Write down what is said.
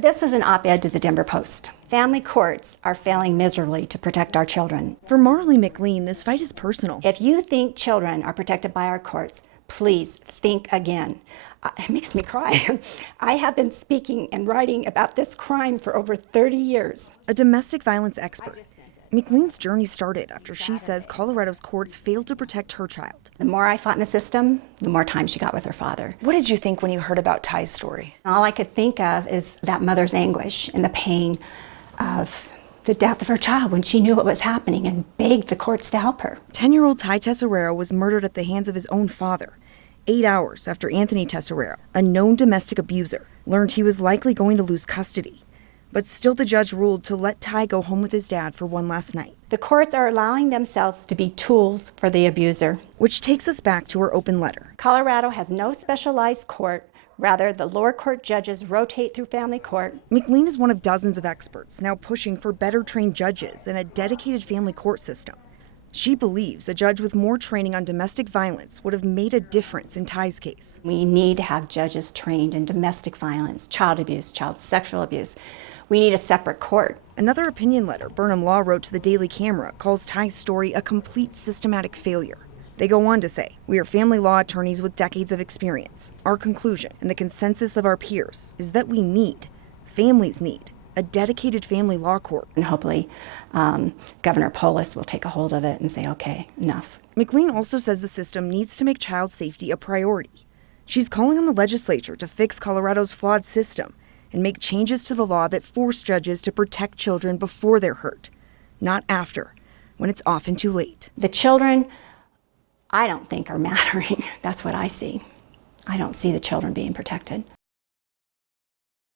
This was an op-ed to the Denver Post. Family courts are failing miserably to protect our children. For Marley McLean, this fight is personal. If you think children are protected by our courts, please think again. It makes me cry. I have been speaking and writing about this crime for over 30 years. A domestic violence expert, McLean's journey started after she says Colorado's courts failed to protect her child. The more I fought in the system, the more time she got with her father. What did you think when you heard about Ty's story? All I could think of is that mother's anguish and the pain of the death of her child when she knew what was happening and begged the courts to help her. 10-year-old Ty Tesorero was murdered at the hands of his own father, 8 hours after Anthony Tesorero, a known domestic abuser, learned he was likely going to lose custody. But still the judge ruled to let Ty go home with his dad for one last night. The courts are allowing themselves to be tools for the abuser. Which takes us back to her open letter. Colorado has no specialized court. Rather, the lower court judges rotate through family court. McLean is one of dozens of experts now pushing for better trained judges and a dedicated family court system. She believes a judge with more training on domestic violence would have made a difference in Ty's case. We need to have judges trained in domestic violence, child abuse, child sexual abuse. We need a separate court. Another opinion letter Burnham Law wrote to the Daily Camera calls Ty's story a complete systematic failure. They go on to say, "We are family law attorneys with decades of experience. Our conclusion, and the consensus of our peers, is that families need, a dedicated family law court." And hopefully Governor Polis will take a hold of it and say, okay, enough. McLean also says the system needs to make child safety a priority. She's calling on the legislature to fix Colorado's flawed system and make changes to the law that force judges to protect children before they're hurt, not after, when it's often too late. The children, I don't think are mattering. That's what I see. I don't see the children being protected.